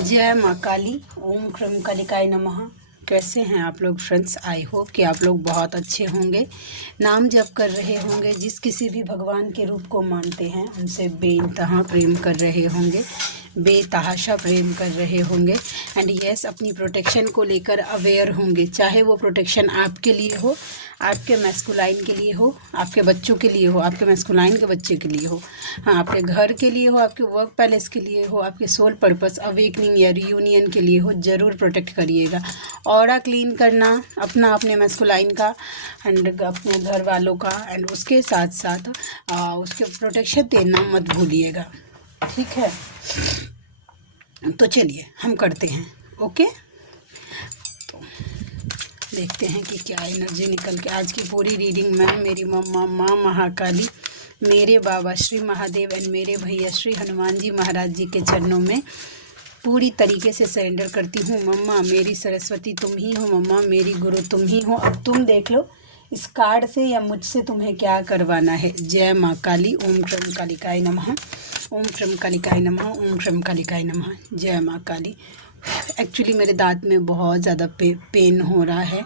जय माँ काली। ओम क्रम कालिकाय नमः। कैसे हैं आप लोग फ्रेंड्स? आई होप कि आप लोग बहुत अच्छे होंगे, नाम जप कर रहे होंगे, जिस किसी भी भगवान के रूप को मानते हैं उनसे बेइंतहा प्रेम कर रहे होंगे, बेतहाशा प्रेम कर रहे होंगे एंड यस अपनी प्रोटेक्शन को लेकर अवेयर होंगे। चाहे वो प्रोटेक्शन आपके लिए हो, आपके मैस्कुलाइन के लिए हो, आपके बच्चों के लिए हो, आपके मैस्कुलाइन के बच्चे के लिए हो, हाँ आपके घर के लिए हो, आपके वर्क पैलेस के लिए हो, आपके सोल पर्पस अवेकनिंग या रियूनियन के लिए हो, ज़रूर प्रोटेक्ट करिएगा। ऑरा क्लीन करना अपना, अपने मैस्कुलाइन का एंड अपने घर वालों का एंड उसके साथ साथ उसके प्रोटेक्शन देना मत भूलिएगा, ठीक है? तो चलिए हम करते हैं। ओके, तो देखते हैं कि क्या एनर्जी निकल के। आज की पूरी रीडिंग में मेरी मम्मा माँ महाकाली, मेरे बाबा श्री महादेव एंड मेरे भैया श्री हनुमान जी महाराज जी के चरणों में पूरी तरीके से सरेंडर करती हूँ। मम्मा मेरी सरस्वती तुम ही हो, मम्मा मेरी गुरु तुम ही हो। अब तुम देख लो इस कार्ड से या मुझसे तुम्हें क्या करवाना है। जय माँ काली। ओम क्रम कालिकाय नमः। ओम क्रम कालिकाय नमः। ओम क्रम कालिकाय नमः। जय माँ काली। एक्चुअली मेरे दांत में बहुत ज़्यादा पेन हो रहा है।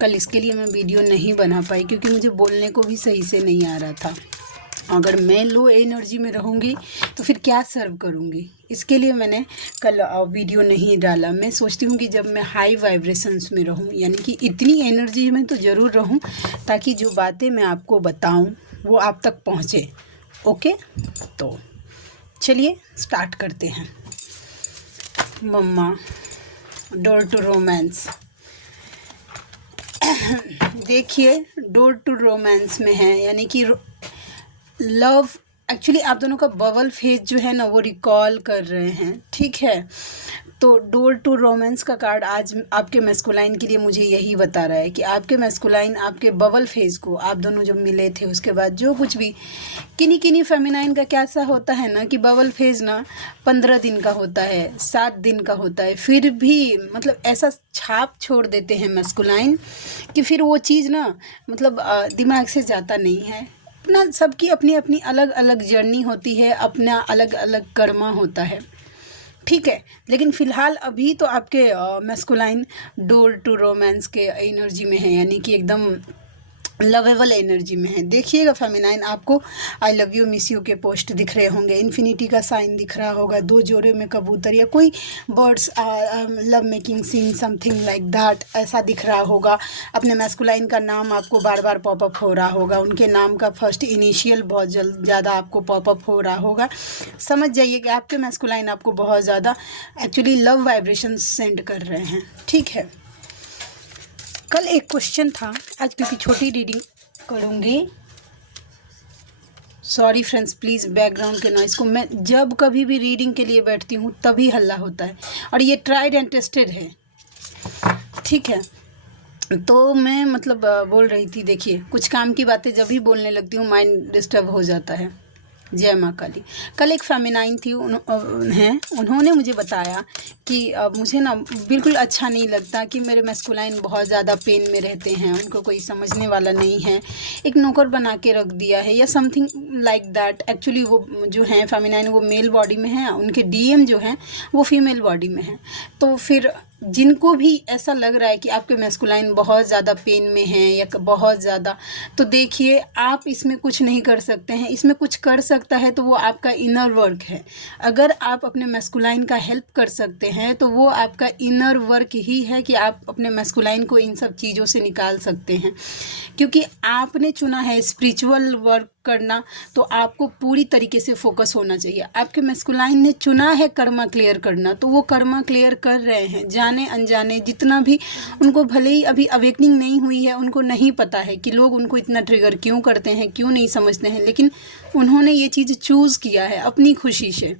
कल इसके लिए मैं वीडियो नहीं बना पाई क्योंकि मुझे बोलने को भी सही से नहीं आ रहा था। अगर मैं लो एनर्जी में रहूँगी तो फिर क्या सर्व करूँगी, इसके लिए मैंने कल वीडियो नहीं डाला। मैं सोचती हूँ कि जब मैं हाई वाइब्रेशंस में रहूँ, यानी कि इतनी एनर्जी में तो ज़रूर रहूँ ताकि जो बातें मैं आपको बताऊँ वो आप तक पहुँचे। ओके, तो चलिए स्टार्ट करते हैं। मम्मा, डोर टू रोमांस। देखिए डोर टू रोमांस में है, यानी कि लव। एक्चुअली आप दोनों का बबल फेज जो है ना वो रिकॉल कर रहे हैं, ठीक है? तो डोर टू रोमांस का कार्ड आज आपके मैस्कुलाइन के लिए मुझे यही बता रहा है कि आपके मैस्कुलाइन आपके बबल फेज को, आप दोनों जब मिले थे उसके बाद जो कुछ भी किन्हीं फेमिनाइन का क्या सा होता है ना कि बबल फेज ना 15 दिन का होता है, 7 दिन का होता है, फिर भी मतलब ऐसा छाप छोड़ देते हैं मैस्कुलाइन कि फिर वो चीज़ ना मतलब दिमाग से जाता नहीं है। अपना सबकी अपनी अपनी अलग अलग जर्नी होती है, अपना अलग अलग कर्मा होता है, ठीक है? लेकिन फ़िलहाल अभी तो आपके मैस्कुलाइन डोर टू रोमांस के एनर्जी में है, यानी कि एकदम लवेबल एनर्जी में है। देखिएगा फेमिनाइन, आपको I love you miss you के पोस्ट दिख रहे होंगे, इन्फिनिटी का साइन दिख रहा होगा, 2 जोड़े में कबूतर या कोई birds love making seen something like that ऐसा दिख रहा होगा। अपने मैस्कुलाइन का नाम आपको बार बार पॉपअप हो रहा होगा, उनके नाम का फर्स्ट इनिशियल बहुत ज़्यादा आपको पॉपअप हो रहा होगा। समझ जाइए कि आपके मैस्कुलाइन आपको बहुत ज़्यादा एक्चुअली लव वाइब्रेशन सेंड कर रहे हैं, ठीक है? कल एक क्वेश्चन था, आज क्योंकि छोटी रीडिंग करूँगी, सॉरी फ्रेंड्स प्लीज़ बैकग्राउंड के नॉइज़ को। मैं जब कभी भी रीडिंग के लिए बैठती हूँ तभी हल्ला होता है और ये ट्राइड एंड टेस्टेड है, ठीक है? तो मैं मतलब बोल रही थी, देखिए कुछ काम की बातें जब भी बोलने लगती हूँ माइंड डिस्टर्ब हो जाता है। जय माँ काली। कल एक फेमिनाइन थी, उन्होंने मुझे बताया कि मुझे ना बिल्कुल अच्छा नहीं लगता कि मेरे मैस्कुलाइन बहुत ज़्यादा पेन में रहते हैं, उनको कोई समझने वाला नहीं है, एक नौकर बना के रख दिया है या समथिंग लाइक दैट। एक्चुअली वो जो हैं फेमिनाइन वो मेल बॉडी में हैं, उनके डीएम जो हैं वो फीमेल बॉडी में हैं। तो फिर जिनको भी ऐसा लग रहा है कि आपके मैस्कुलाइन बहुत ज़्यादा पेन में हैं या बहुत ज़्यादा, तो देखिए आप इसमें कुछ नहीं कर सकते हैं। इसमें कुछ कर सकता है तो वो आपका इनर वर्क है। अगर आप अपने मैस्कुलाइन का हेल्प कर सकते हैं तो वो आपका इनर वर्क ही है कि आप अपने मैस्कुलाइन को इन सब चीज़ों से निकाल सकते हैं, क्योंकि आपने चुना है स्पिरिचुअल वर्क करना, तो आपको पूरी तरीके से फोकस होना चाहिए। आपके मैस्कुलाइन ने चुना है कर्मा क्लियर करना, तो वो कर्मा क्लियर कर रहे हैं, जाने अनजाने जितना भी। उनको भले ही अभी अवेकनिंग नहीं हुई है, उनको नहीं पता है कि लोग उनको इतना ट्रिगर क्यों करते हैं, क्यों नहीं समझते हैं, लेकिन उन्होंने ये चीज़ चूज़ किया है अपनी खुशी से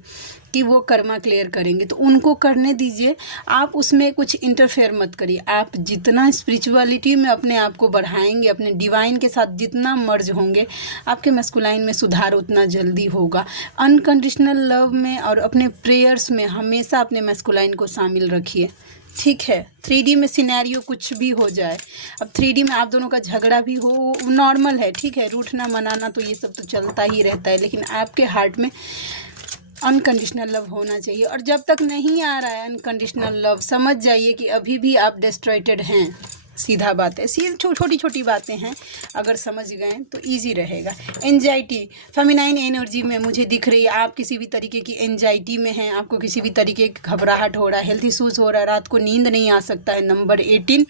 कि वो कर्मा क्लियर करेंगे, तो उनको करने दीजिए। आप उसमें कुछ इंटरफेयर मत करिए। आप जितना स्पिरिचुअलिटी में अपने आप को बढ़ाएंगे, अपने डिवाइन के साथ जितना मर्ज होंगे, आपके मैस्कुलाइन में सुधार उतना जल्दी होगा। अनकंडीशनल लव में और अपने प्रेयर्स में हमेशा अपने मैस्कुलाइन को शामिल रखिए, ठीक है? 3D में सिनेरियो कुछ भी हो जाए, अब 3D में आप दोनों का झगड़ा भी हो नॉर्मल है, ठीक है? रूठना मनाना तो ये सब तो चलता ही रहता है, लेकिन आपके हार्ट में अनकंडीशनल लव होना चाहिए। और जब तक नहीं आ रहा है अनकंडीशनल लव, समझ जाइए कि अभी भी आप डिस्ट्रैक्टेड हैं। सीधा बात है, छोटी छोटी बातें हैं, अगर समझ गए तो इजी रहेगा। एंजाइटी फेमिनाइन एनर्जी में मुझे दिख रही है, आप किसी भी तरीके की एंजाइटी में हैं, आपको किसी भी तरीके की घबराहट हो रहा है, हेल्थ इशूज़ हो रहा है, रात को नींद नहीं आ सकता है। नंबर 18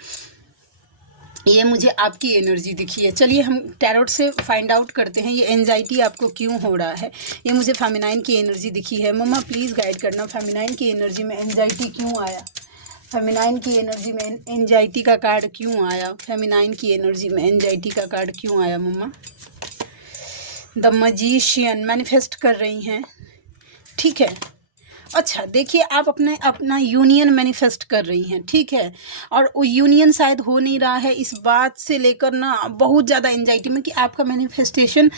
ये मुझे आपकी एनर्जी दिखी है। चलिए हम टैरोट से फाइंड आउट करते हैं ये एंजाइटी आपको क्यों हो रहा है। ये मुझे फेमिनाइन की एनर्जी दिखी है। मम्मा प्लीज़ गाइड करना, फेमिनाइन की एनर्जी में एंजाइटी क्यों आया, फेमिनाइन की एनर्जी में एंजाइटी का कार्ड क्यों आया, फेमिनाइन की एनर्जी में एंजाइटी का कार्ड क्यों आया मम्मा। द मैजिशियन मैनिफेस्ट कर रही हैं, ठीक है। अच्छा देखिए, आप अपना यूनियन मैनिफेस्ट कर रही हैं, ठीक है। और वो यूनियन शायद हो नहीं रहा है, इस बात से लेकर ना बहुत ज़्यादा एंजाइटी में कि आपका मैनिफेस्टेशन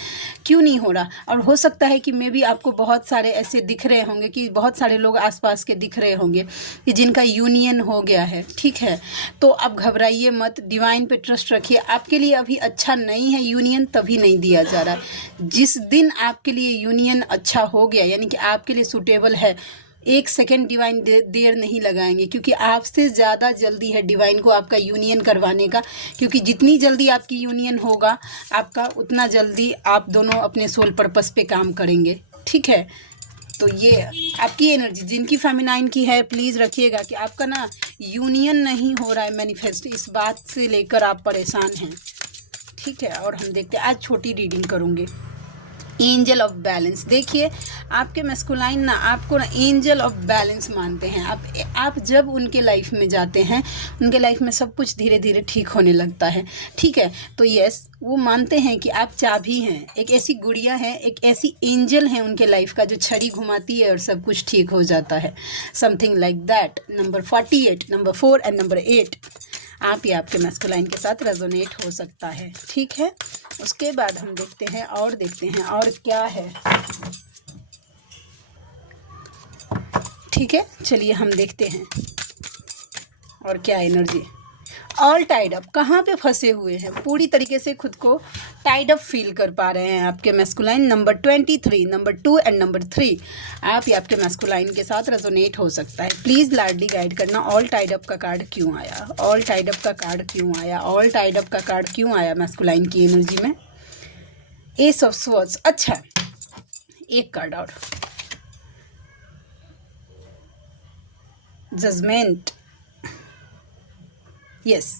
क्यों नहीं हो रहा। और हो सकता है कि मे भी आपको बहुत सारे ऐसे दिख रहे होंगे, कि बहुत सारे लोग आसपास के दिख रहे होंगे कि जिनका यूनियन हो गया है, ठीक है। तो आप घबराइए मत, डिवाइन पे ट्रस्ट रखिए। आपके लिए अभी अच्छा नहीं है यूनियन, तभी नहीं दिया जा रहा है। जिस दिन आपके लिए यूनियन अच्छा हो गया, यानी कि आपके लिए सूटेबल है, 1 सेकेंड डिवाइन देर नहीं लगाएंगे, क्योंकि आपसे ज़्यादा जल्दी है डिवाइन को आपका यूनियन करवाने का। क्योंकि जितनी जल्दी आपकी यूनियन होगा आपका, उतना जल्दी आप दोनों अपने सोल पर्पस पे काम करेंगे, ठीक है। तो ये आपकी एनर्जी जिनकी फेमिनाइन की है, प्लीज़ रखिएगा कि आपका ना यूनियन नहीं हो रहा है मैनिफेस्ट, इस बात से लेकर आप परेशान हैं, ठीक है। और हम देखते हैं, आज छोटी रीडिंग करूँगी। एंजल ऑफ बैलेंस, देखिए आपके मैस्कुलाइन ना आपको ना एंजल ऑफ बैलेंस मानते हैं। आप जब उनके लाइफ में जाते हैं, उनके लाइफ में सब कुछ धीरे धीरे ठीक होने लगता है, ठीक है। तो यस, वो मानते हैं कि आप चाबी हैं, एक ऐसी गुड़िया है, एक ऐसी एंजल है उनके लाइफ का जो छड़ी घुमाती है और सब कुछ ठीक हो जाता है, something like that. Number 48, number 4 and number 8 आप या आपके मैस्कुलाइन के साथ रेजोनेट हो सकता है, ठीक है। उसके बाद हम देखते हैं और क्या है, ठीक है। चलिए हम देखते हैं और क्या एनर्जी। ऑल टाइड अप, कहाँ पे फंसे हुए हैं, पूरी तरीके से खुद को टाइड अप फील कर पा रहे हैं आपके masculine. Number 23, number 2 and number 3 आप या आपके मैस्कुलाइन के साथ रेजोनेट हो सकता है। प्लीज़ लाडली गाइड करना, ऑल टाइड अप का कार्ड क्यों आया, ऑल टाइड अप का कार्ड क्यों आया, ऑल टाइड अप का कार्ड क्यों आया मैस्कुलाइन की एनर्जी में। एस ऑफ स्वॉर्ड्स, अच्छा एक कार्ड और, जजमेंट, यस।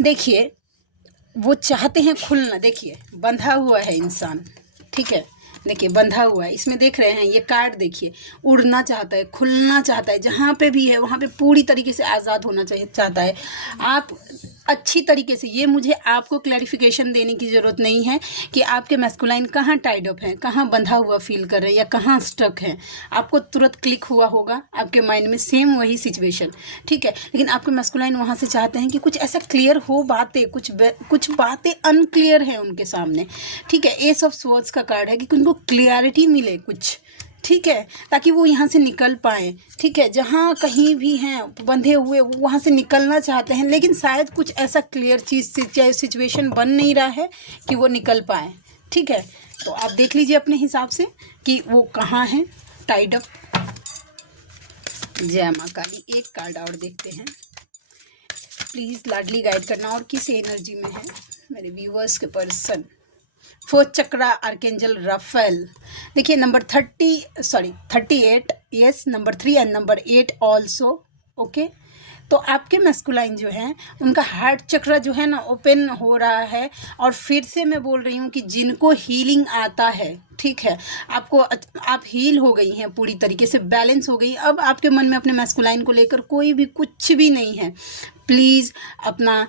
देखिए वो चाहते हैं खुलना, देखिए बंधा हुआ है इंसान, ठीक है। देखिए बंधा हुआ है, इसमें देख रहे हैं ये कार्ड, देखिए उड़ना चाहता है, खुलना चाहता है, जहाँ पे भी है वहाँ पे पूरी तरीके से आज़ाद होना चाहता है। आप अच्छी तरीके से, ये मुझे आपको क्लैरिफिकेशन देने की ज़रूरत नहीं है कि आपके मैस्कुलाइन कहाँ टाइड अप हैं, कहाँ बंधा हुआ फील कर रहे हैं या कहाँ स्टक हैं। आपको तुरंत क्लिक हुआ होगा आपके माइंड में, सेम वही सिचुएशन, ठीक है। लेकिन आपके मैस्कुलाइन वहाँ से चाहते हैं कि कुछ ऐसा क्लियर हो बातें, कुछ बातें अनक्लियर हैं उनके सामने, ठीक है। एस ऑफ स्वॉर्ड्स का कार्ड है कि उनको क्लियरिटी मिले कुछ, ठीक है, ताकि वो यहाँ से निकल पाएँ, ठीक है। जहाँ कहीं भी हैं बंधे हुए, वो वहाँ से निकलना चाहते हैं, लेकिन शायद कुछ ऐसा क्लियर चीज़ सिचुएशन बन नहीं रहा है कि वो निकल पाएँ, ठीक है। तो आप देख लीजिए अपने हिसाब से कि वो कहाँ हैं टाइड अप। जय माँ काली, एक कार्ड और देखते हैं, प्लीज़ लाडली गाइड करना, और किस एनर्जी में है मेरे व्यूअर्स के पर्सन। 4th चक्रा आर्केंजल राफेल, देखिए number 38, yes, number 3 and number 8 also, okay. तो आपके मैस्कुलाइन जो हैं उनका हार्ट चक्रा जो है ना ओपन हो रहा है। और फिर से मैं बोल रही हूँ कि जिनको हीलिंग आता है, ठीक है, आप हील हो गई हैं, पूरी तरीके से बैलेंस हो गई। अब आपके मन में अपने मैस्कुलाइन को लेकर कोई भी कुछ भी नहीं है। प्लीज़ अपना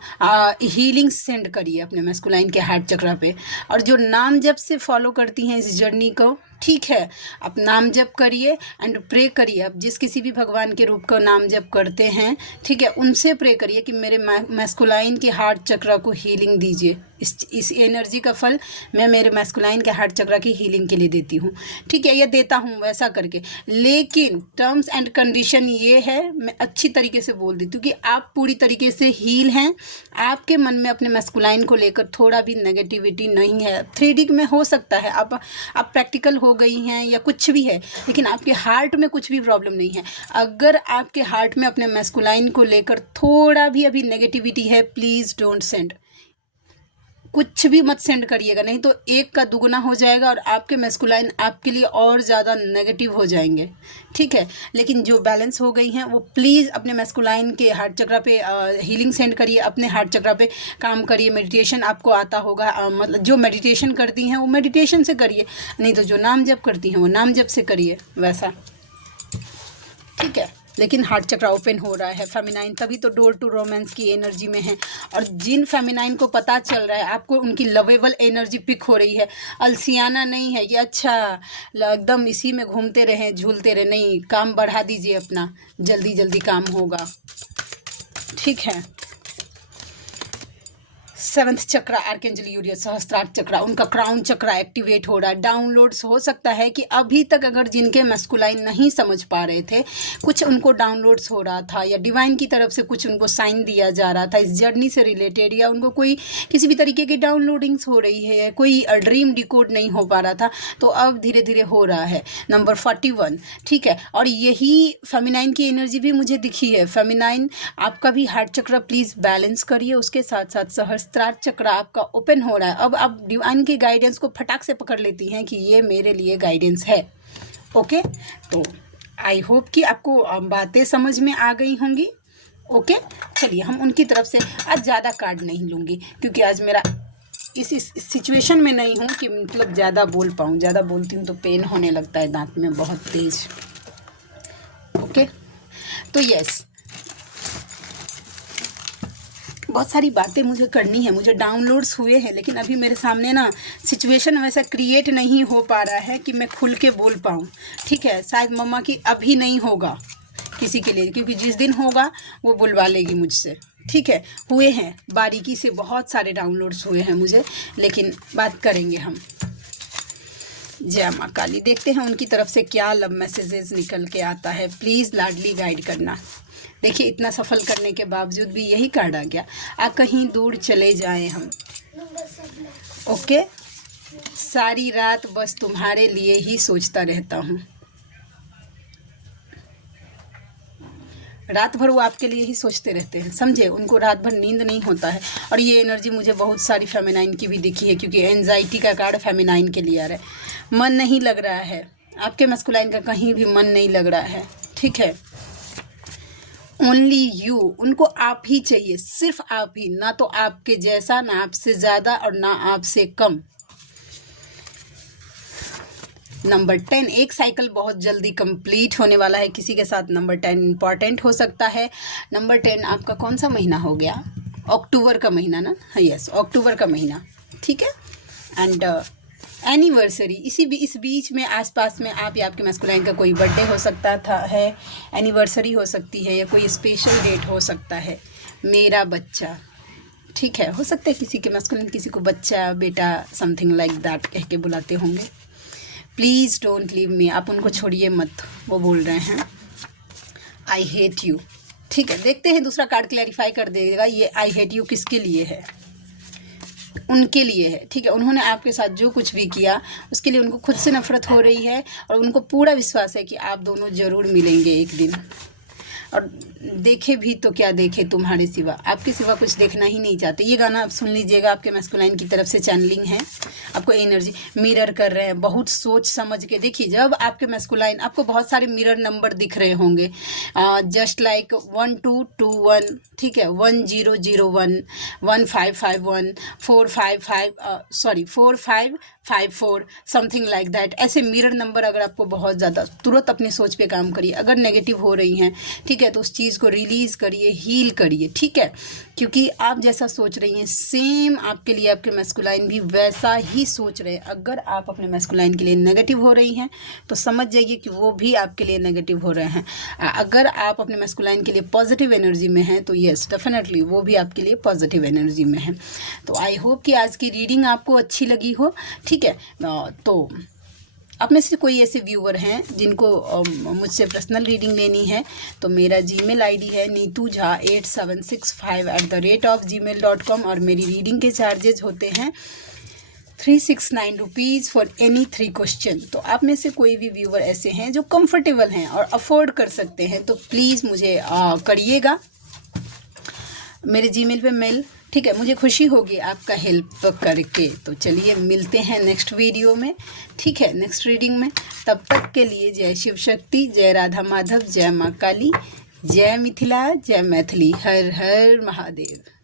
हीलिंग सेंड करिए अपने मैस्कुलाइन के हार्ट चक्रा पे। और जो नाम जप से फॉलो करती हैं इस जर्नी को, ठीक है, आप नाम जप करिए एंड प्रे करिए। आप जिस किसी भी भगवान के रूप का नाम जप करते हैं, ठीक है, उनसे प्रे करिए कि मेरे मैस्कुलाइन के हार्ट चक्रा को हीलिंग दीजिए, इस एनर्जी का फल मैं मेरे मैस्कुलाइन के हार्ट चक्र की हीलिंग के लिए देती हूँ, ठीक है, ये देता हूँ वैसा करके। लेकिन टर्म्स एंड कंडीशन ये है, मैं अच्छी तरीके से बोल देती हूँ कि आप पूरी तरीके से हील हैं, आपके मन में अपने मैस्कुलाइन को लेकर थोड़ा भी नेगेटिविटी नहीं है। 3D में हो सकता है आप प्रैक्टिकल हो गई हैं या कुछ भी है, लेकिन आपके हार्ट में कुछ भी प्रॉब्लम नहीं है। अगर आपके हार्ट में अपने मैस्कुलाइन को लेकर थोड़ा भी अभी नेगेटिविटी है, प्लीज़ डोंट सेंड, कुछ भी मत सेंड करिएगा, नहीं तो एक का दुगना हो जाएगा और आपके मैस्कुलाइन आपके लिए और ज़्यादा नेगेटिव हो जाएंगे, ठीक है। लेकिन जो बैलेंस हो गई हैं वो प्लीज़ अपने मैस्कुलाइन के हार्ट चक्र पे हीलिंग सेंड करिए, अपने हार्ट चक्र पे काम करिए। मेडिटेशन आपको आता होगा, मतलब जो मेडिटेशन करती हैं वो मेडिटेशन से करिए, नहीं तो जो नाम जप करती हैं वो नाम जप से करिए, वैसा, ठीक है। लेकिन हार्ट चक्र ओपन हो रहा है फेमिनाइन, तभी तो डोर टू रोमांस की एनर्जी में है। और जिन फेमिनाइन को पता चल रहा है आपको उनकी लवेबल एनर्जी पिक हो रही है, अलसियाना नहीं है कि अच्छा एकदम इसी में घूमते रहें झूलते रहें, नहीं, काम बढ़ा दीजिए अपना, जल्दी जल्दी काम होगा, ठीक है। 7th चक्र आर्केंजल यूरियल सहस्त्रार्थ चक्र, उनका क्राउन चक्र एक्टिवेट हो रहा है। डाउनलोड्स हो सकता है कि अभी तक अगर जिनके मैस्कुलाइन नहीं समझ पा रहे थे, कुछ उनको डाउनलोड्स हो रहा था या डिवाइन की तरफ से कुछ उनको साइन दिया जा रहा था इस जर्नी से रिलेटेड, या उनको कोई किसी भी तरीके की डाउनलोडिंग्स हो रही है, कोई ड्रीम डिकोड नहीं हो पा रहा था, तो अब धीरे धीरे हो रहा है। नंबर 41, ठीक है। और यही फेमिनाइन की एनर्जी भी मुझे दिखी है। फेमिनाइन आपका भी हार्ट चक्र प्लीज़ बैलेंस करिए, उसके साथ साथ सहस्त्रार्थ चक्र आपका ओपन हो रहा है। अब आप डिवाइन की गाइडेंस को फटाक से पकड़ लेती हैं कि ये मेरे लिए गाइडेंस है, ओके। तो आई होप कि आपको बातें समझ में आ गई होंगी, ओके। चलिए हम उनकी तरफ से आज ज़्यादा कार्ड नहीं लूँगी, क्योंकि आज मेरा इस सिचुएशन में नहीं हूँ कि मतलब ज़्यादा बोल पाऊँ। ज़्यादा बोलती हूँ तो पेन होने लगता है दांत में बहुत तेज़, ओके। तो यस, बहुत सारी बातें मुझे करनी है, मुझे डाउनलोड्स हुए हैं, लेकिन अभी मेरे सामने ना सिचुएशन वैसा क्रिएट नहीं हो पा रहा है कि मैं खुल के बोल पाऊँ, ठीक है। शायद मम्मा की अभी नहीं होगा किसी के लिए, क्योंकि जिस दिन होगा वो बुलवा लेगी मुझसे, ठीक है। हुए हैं बारीकी से, बहुत सारे डाउनलोड्स हुए हैं मुझे, लेकिन बात करेंगे हम। जय माँ काली, देखते हैं उनकी तरफ से क्या लव मैसेजेस निकल के आता है। प्लीज़ लाडली गाइड करना। देखिए इतना सफल करने के बावजूद भी यही कार्ड आ गया, आप कहीं दूर चले जाएं हम, ओके। सारी रात बस तुम्हारे लिए ही सोचता रहता हूँ, रात भर वो आपके लिए ही सोचते रहते हैं, समझे। उनको रात भर नींद नहीं होता है। और ये एनर्जी मुझे बहुत सारी फेमिनाइन की भी दिखी है, क्योंकि एंजाइटी का कार्ड फेमिनाइन के लिए आ रहा है। मन नहीं लग रहा है आपके मैस्कुलाइन का, कहीं भी मन नहीं लग रहा है, ठीक है। ओनली यू, उनको आप ही चाहिए, सिर्फ आप ही, ना तो आपके जैसा, ना आपसे ज़्यादा और ना आपसे कम। नंबर 10, एक साइकिल बहुत जल्दी कंप्लीट होने वाला है किसी के साथ। नंबर 10 इंपॉर्टेंट हो सकता है। नंबर 10 आपका कौन सा महीना हो गया? अक्टूबर का महीना ना, हाँ यस, अक्टूबर का महीना, ठीक है। एंड एनिवर्सरी इस बीच में आसपास में आप या आपके मैस्कुलाइन का कोई बर्थडे हो सकता था है, एनिवर्सरी हो सकती है, या कोई स्पेशल डेट हो सकता है। मेरा बच्चा, ठीक है, हो सकता है किसी के मैस्कुलाइन किसी को बच्चा, बेटा, समथिंग लाइक दैट कह के बुलाते होंगे। प्लीज़ डोंट लीव मी, आप उनको छोड़िए मत, वो बोल रहे हैं आई हेट यू, ठीक है। देखते हैं दूसरा कार्ड क्लैरिफाई कर देगा ये आई हेट यू किसके लिए है। उनके लिए है, ठीक है। उन्होंने आपके साथ जो कुछ भी किया उसके लिए उनको खुद से नफरत हो रही है, और उनको पूरा विश्वास है कि आप दोनों ज़रूर मिलेंगे एक दिन। और देखे भी तो क्या देखे तुम्हारे सिवा, आपके सिवा कुछ देखना ही नहीं चाहते। ये गाना आप सुन लीजिएगा, आपके मैस्कुलाइन की तरफ से चैनलिंग है, आपको एनर्जी मिरर कर रहे हैं, बहुत सोच समझ के। देखिए जब आपके मैस्कुलाइन, आपको बहुत सारे मिरर नंबर दिख रहे होंगे, जस्ट लाइक 1221, ठीक है, 1001, 1551, 4554, समथिंग लाइक दैट। ऐसे मिरर नंबर अगर आपको बहुत ज़्यादा, तुरंत अपनी सोच पे काम करिए। अगर नेगेटिव हो रही हैं, ठीक है, तो उस चीज़ को रिलीज़ करिए, हील करिए, ठीक है। क्योंकि आप जैसा सोच रही हैं सेम आपके लिए आपके मैस्कुलाइन भी वैसा ही सोच रहे हैं। अगर आप अपने मैस्कुलाइन के लिए नेगेटिव हो रही हैं तो समझ जाइए कि वो भी आपके लिए नेगेटिव हो रहे हैं। अगर आप अपने मैस्कुलाइन के लिए पॉजिटिव एनर्जी में हैं तो यस डेफिनेटली वो भी आपके लिए पॉजिटिव एनर्जी में है। तो आई होप कि आज की रीडिंग आपको अच्छी लगी हो। ठीक है, तो आप में से कोई ऐसे व्यूअर हैं जिनको मुझसे पर्सनल रीडिंग लेनी है तो मेरा जीमेल आईडी है neetujha8765@gmail.com और मेरी रीडिंग के चार्जेज होते हैं 369 रुपीज़ फॉर एनी 3 क्वेश्चन। तो आप में से कोई भी व्यूअर ऐसे हैं जो कंफर्टेबल हैं और अफोर्ड कर सकते हैं तो प्लीज़ मुझे करिएगा मेरे जीमेल पे मेल। ठीक है, मुझे खुशी होगी आपका हेल्प करके। तो चलिए मिलते हैं नेक्स्ट वीडियो में। ठीक है, नेक्स्ट रीडिंग में। तब तक के लिए जय शिव शक्ति, जय राधा माधव, जय माँ काली, जय मिथिला, जय मैथिली, हर हर महादेव।